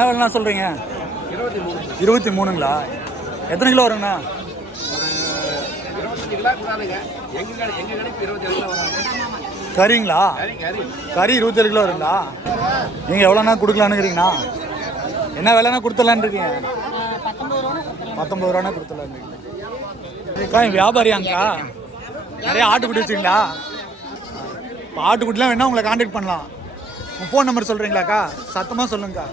என்ன விலைண்ணா சொல்கிறீங்க இருபத்தி மூணுங்களா? எத்தனை கிலோ வருங்கண்ணா கறிங்களா? கறி இருபத்தேழு கிலோ வருங்களா நீங்கள் எவ்வளோண்ணா கொடுக்கலான்னுக்கிறீங்கண்ணா? என்ன விலைண்ணா கொடுத்துடலான்னு இருக்கீங்க பத்தொம்பது ரூபானா கொடுத்துடலான்னு வியாபாரியாங்கக்கா. நிறைய ஆட்டுக்குட்டி வச்சுங்களா இப்போ ஆட்டுக்குட்டிலாம் வேணா உங்களை காண்டாக்ட் பண்ணலாம். உங்கள் ஃபோன் நம்பர் சொல்கிறீங்களாக்கா சத்தமாக சொல்லுங்கக்கா.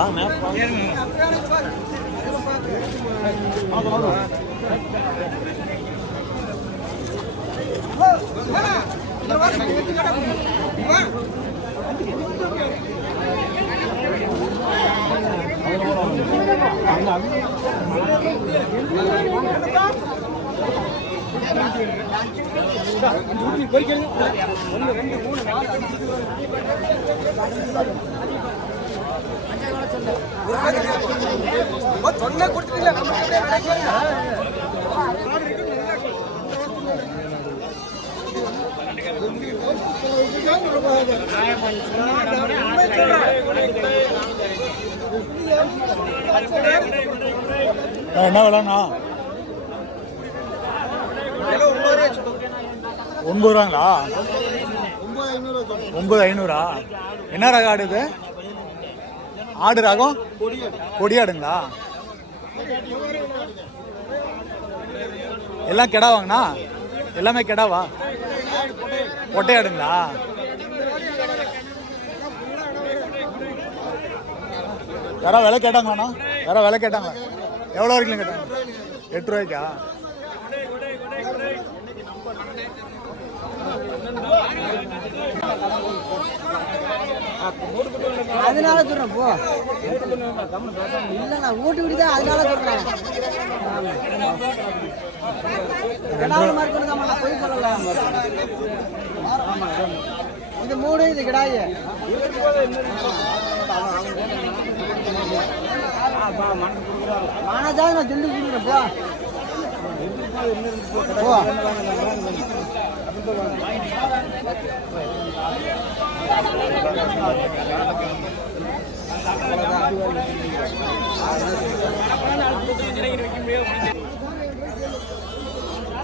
வாங்க. ரெண்டு மூணு நாலு ஆ, என்ன விலைண்ணா? ஒன்பது ரூபாங்களா? ஒன்பது ஐநூறா? என்ன ரகம் ஆடு இது? ஆடு ராகம்? கொடியாடுங்களா? எல்லாம் கெடாவாங்கண்ணா எல்லாமே கெடாவா? ஒட்டையாடுங்களா யாரா விலை கேட்டாங்கண்ணா யாரா விலை கேட்டாங்க. எவ்வளோ வரைக்கும் கேட்டாங்க எட்டு ரூபாய்க்கா? அதனால சொல்றேன் போ. இல்ல நான் ஊட்டி அதனால சொல்றேன். கிடாவில் மார்க் கொடுக்காம நான் போய் சொல்லல. இது மூணு இது கிடாயு. மனதாக நான் சொல்லி கொடுக்குறேன் போ. போ.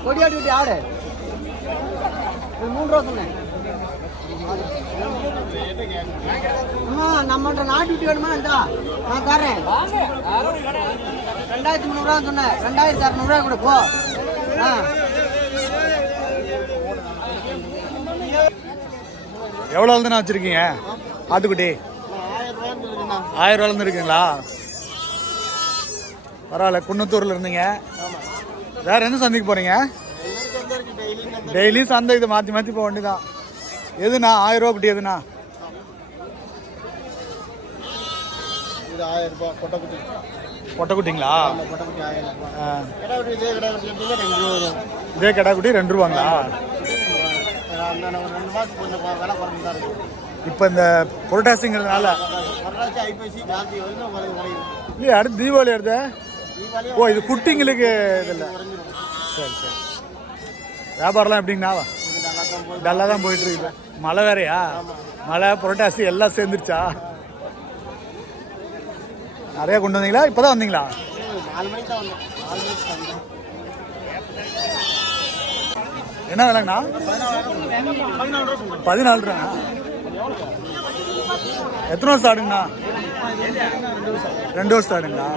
கொடியாட்டி விட்டு ஆடு. மூணு ரூபா சொன்னேன். நம்மகிட்ட நாட்டு விட்டு வேணுமா? இந்தா நான் தரேன் ரெண்டாயிரத்தி முந்நூறுவா சொன்னேன். ரெண்டாயிரத்தி அறநூறுவா கூட போ. ஆ. எவ்வளோ வந்துண்ணா வச்சுருக்கீங்க? ஆட்டுக்குட்டி. ஆயிரம் ரூபாயிலேருந்து இருக்குங்களா பரவாயில்ல குன்னத்தூரில் இருந்தீங்க. வேற எந்த சந்தைக்கு போகிறீங்க டெய்லியும் சந்தை இதை மாற்றி மாற்றி போக வேண்டியதான் எதுண்ணா? ஆயிரம் ரூபா குட்டி எதுண்ணா? ரூபாய் கொட்டைக்குட்டிங்களா ரூபாய். இதே கிடாக்குட்டி ரெண்டு ரூபாங்களா? அந்த ஒரு ரெண்டு மாதத்துக்கு கொஞ்சம் கொ- விலை குறைஞ்சு தான் இருக்கும் இப்போ இந்த புரட்டாசிங்கிறதுனால கார்த்திகை வரைக்கும் உங்களுக்கு குறையும் இல்லையா அடுத்து தீபாவளி தீபாவளி ஓ இது குட்டிங்களுக்கு இது இல்லை சரி சரி. வியாபாரம்லாம் எப்படிங்கண்ணா? இது நல்லா தான் போகுது டல்லாக தான் போயிட்டு இருக்குது மழை வேறையா? மழை புரட்டாசி எல்லாம் சேர்ந்துருச்சா? நிறைய கொண்டு வந்தீங்களா? இப்போதான் வந்தீங்களா? நாலு மணிக்கு தான் வந்தோம். நாலு மணிக்கு தான் வந்தோம். என்ன விலைங்கண்ணா? பதினாலு ரூபா எத்தனை வருஷம் ஆடுங்கண்ணா? ரெண்டு வருஷம் ஆடுங்களா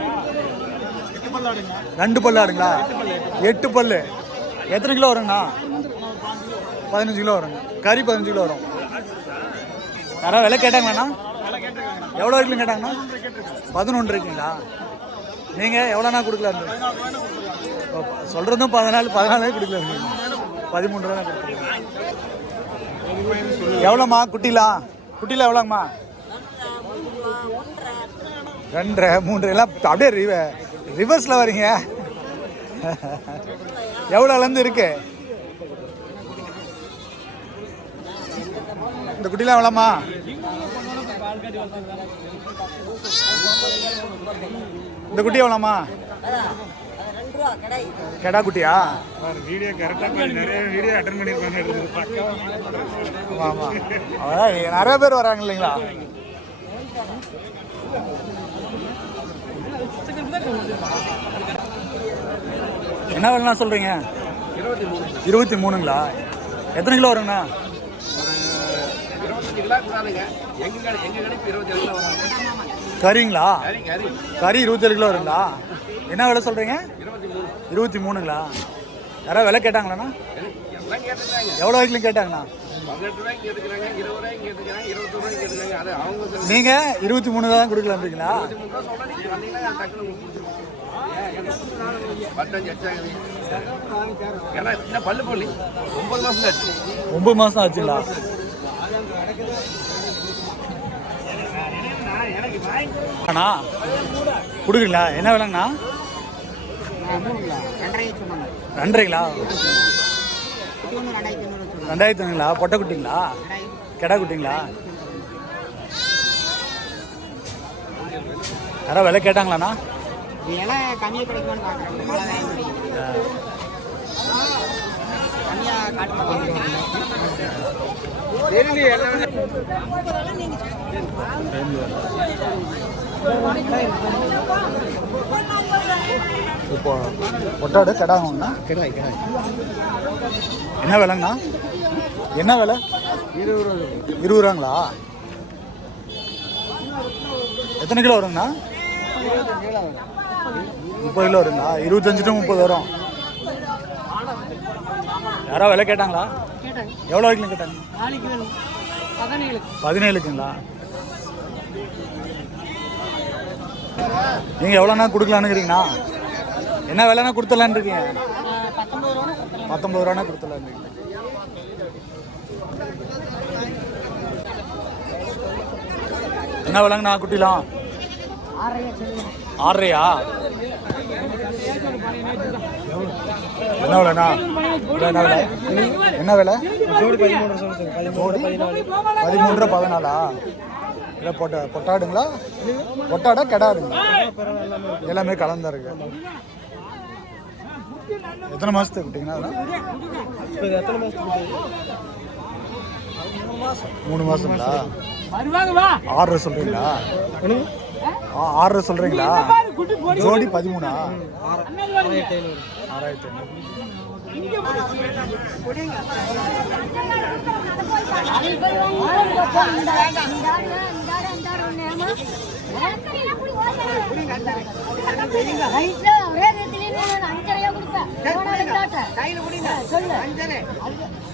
ரெண்டு பல்லு ஆடுங்களா? எட்டு பல்லு. எத்தனை கிலோ வருங்கண்ணா? பதினஞ்சு கிலோ வருங்க. கறி பதினஞ்சு கிலோ வரும். யாராவது விலை கேட்டாங்களாண்ணா? எவ்வளோ வரைக்கும் கேட்டாங்கண்ணா? பதினொன்று இருக்குங்களா? நீங்கள் எவ்வளோண்ணா கொடுக்கலான்னு? சொல்கிறதும் பதினாலு பதினாலே கொடுக்கல பதிமூணு ரூபா கொடுத்துருக்கேன் எவ்வளோம்மா குட்டிலா? குட்டிலாம் எவ்வளோங்கம்மா? ரெண்டரை மூன்று எல்லாம் அப்படியே ரிவ ரிவர்ஸில் வரீங்க எவ்வளோலேருந்து இருக்கு? இந்த குட்டிலாம் எவ்வளோம்மா? இந்த குட்டி எவ்வளோம்மா? கடை கெடா குட்டியா வீடியோ கரெக்டாக நிறைய வீடியோ அட்டன் பண்ணியிருக்காங்க ஆமாம் ஆமாம் அதான் நிறைய பேர் வராங்க இல்லைங்களா? என்ன வேலைண்ணா சொல்கிறீங்க இருபத்தி மூணு இருபத்தி மூணுங்களா? எத்தனை கிலோ வருங்கண்ணா? இருபத்தஞ்சு கிலோ கூடாதுங்க எங்க கடை எங்க கடைக்கு இருபத்தி ஏழு கிலோ வராங்க கறிங்களா? கறி இருபத்தேழு கிலோ வருங்களா? என்ன விலை சொல்கிறீங்க இருபத்தி மூணு. இருபத்தி மூணுங்களா? யாராவது விலை கேட்டாங்களாண்ணா? எவ்வளோ வரைக்கும் கேட்டாங்கண்ணா? இருபத்தி நீங்கள் இருபத்தி மூணு தான் கொடுக்கலான்றீங்களா இருபத்தி மூணு ரூபா சொல்ல நீங்க வந்தீங்கன்னா டக்குனு உங்களுக்கு கொடுத்துருவோம் பத்தஞ்சு அச்சாங்க ஏன்னா இன்னும் பல்லு போலி ஒன்பது மாசம் ஆச்சு ஒம்பது மாதம் ஆச்சுங்களா அண்ணா கொடுக்குறீங்களா? என்ன விலைங்கண்ணா? ரெண்டரைங்களா? ரெண்டாயிரத்தி ஒன்றுங்களா பொட்டை குட்டிங்களா? கெடா குட்டிங்களா? யாராவது விலை கேட்டாங்களாண்ணா? இப்போ பொட்டாடு கெடா வாங்கண்ணா கிடாய் கிடாய் என்ன விலைங்கண்ணா? என்ன விலை? இருபது ரூபா இருபது ரூபாங்களா? எத்தனை கிலோ வருங்கண்ணா? முப்பது கிலோ வருங்களா இருபத்தஞ்சு டு முப்பது வரும். யாரோ விலை கேட்டாங்களா? எவ்வளோ வரைக்கும் கேட்டாங்க? நாளைக்கு வேணும். பதினேழு பதினேழுக்குங்களா? நீங்கள் எவ்வளோண்ணா கொடுக்கலான்னு இருக்கிறீங்கண்ணா என்ன விலைண்ணா கொடுத்துடலான்னு இருக்கீங்க? பத்தொம்பது ரூபா கொடுத்துருங்க பத்தொம்பது ரூபாண்ணா கொடுத்துடலான்னு இருக்கீங்க. என்ன விலைங்கண்ணா குட்டிலாம்? ஆறரையா? என்ன விலைண்ணா? என்ன விலை? என்ன விலை? ஜோடி பதிமூன்று பதினாலா? இல்லை பொட்ட பொட்டாடுங்களா? பொட்டாடா கெடாடுங்களா? எல்லாமே கலந்தா இருக்கு. எத்தனை மாதத்துக்கு விட்டீங்கன்னா மூணு மாதங்களா ஆர்டர் சொல்கிறீங்களா ஆ, சொல்கிறீங்களா ஜோடி பதிமூணா? ஆயிரத்தி ஐநூறு ஆறாயிரத்தி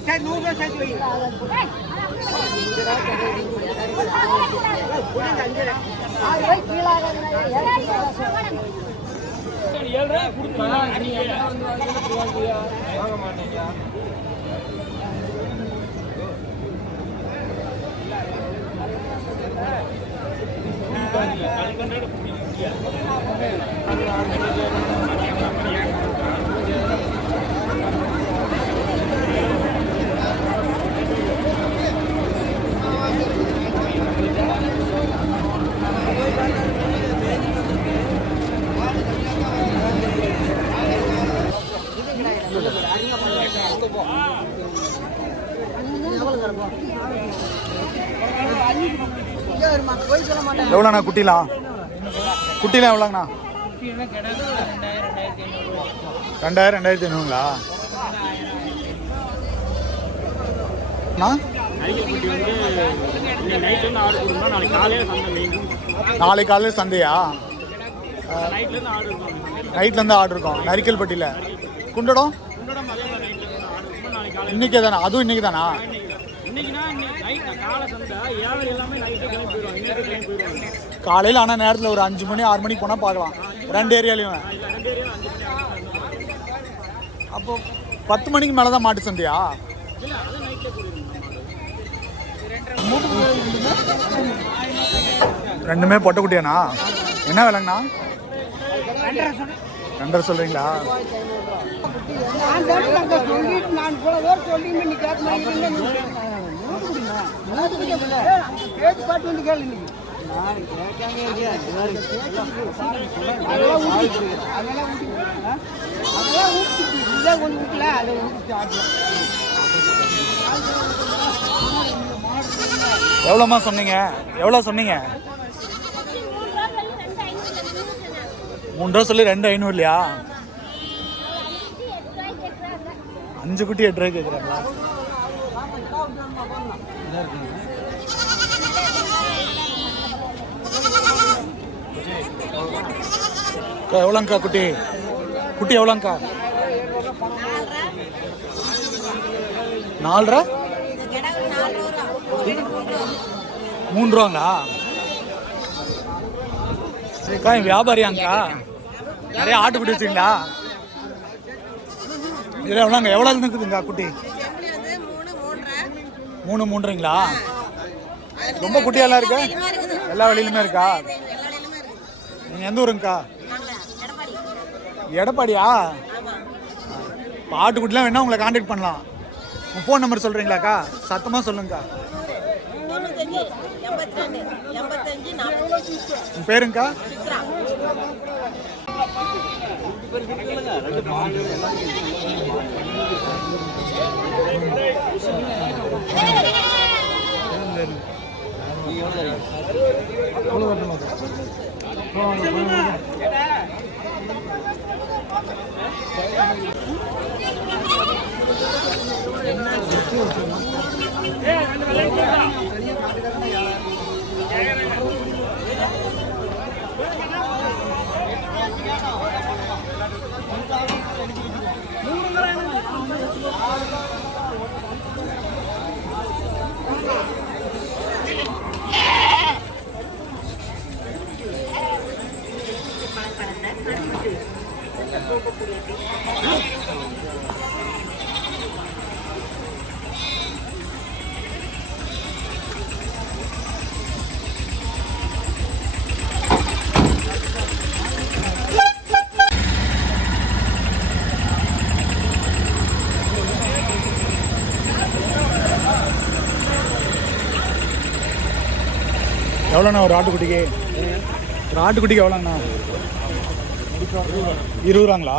ஐநூறு சொல்லு சரி நூறு ரூபாய் சேர்த்து வை இங்கே வருமா போய் சொல்ல மாட்டேன் எவ்வளோண்ணா குட்டிலாம்? குட்டிலாம் எவ்வளோங்கண்ணா? ரெண்டாயிரம் ரெண்டாயிரத்தி ஐநூறுங்களா? அண்ணா? நாளைக்கு காலையில் சந்தையா? நைட்லேருந்து ஆர்டர் இருக்கும். நைட்லேருந்து ஆர்டர் நரிக்கல்பட்டியில் குண்டடம்? இன்னைக்கு அதே மாதிரி தானா அதுவும் இன்னைக்கு தானா இன்னைக்குனா இன்னைக்கு நைட் காலை சந்தை ஏழை எல்லாமே நைட்டு கிளம்பி போயிடுவாங்க இன்னைக்கு கிளம்பி போயிடுவாங்க காலையில் ஆனால் நேரத்தில் ஒரு அஞ்சு மணி ஆறு மணிக்கு போனால் பார்க்கலாம். ரெண்டு ஏரியாலையும். அப்போ பத்து மணிக்கு மேலே தான் மாட்டு சந்தையா? ரெண்டுமே பொட்டக்குட்டியாண்ணா? என்ன விலைங்கண்ணா? ரெண்டரை சொல்கிறீங்களா நான் எவ்வளோமா எவ்வளோம்மா சொன்னீங்க? எவ்வளோ சொன்னீங்க? மூணு ரூபா சொல்லி ரெண்டு ஐநூறு இல்லையா? அஞ்சு குட்டி எட்டு ரூபாய் கேட்குறாங்களா? எவ்வளோங்க்கா குட்டி? குட்டி எவ்வளோங்க்கா நாலரை? மூணு ரூபாங்களா அக்கா இங்க வியாபாரியாங்க்கா நிறைய ஆட்டுக்குட்டி வச்சுங்களா இது எவ்வளோங்க? எவ்வளோ இருக்குதுங்க குட்டி? மூணு மூன்றுங்களா? ரொம்ப குட்டியெல்லாம் இருக்கு? எல்லா வழியிலுமே இருக்கா? நீங்கள் எந்த ஊருங்கக்கா எடப்பாடியா? இப்போ ஆட்டுக்குட்டிலாம் வேணா உங்களை காண்டாக்ட் பண்ணலாம். உங்கள் ஃபோன் நம்பர் சொல்கிறீங்களாக்கா சத்தமாக சொல்லுங்கக்கா தொண்ணூத்தஞ்சு எண்பத்தி ரெண்டு. எண்பத்தஞ்சு நாற்பது உங்கள் பேருங்கக்கா எவ்வளோண்ணா ஒரு ஆட்டுக்குட்டிக்கு? ஒரு ஆட்டுக்குட்டிக்கு எவ்வளோங்கண்ணா இருபது ரூபாங்களா?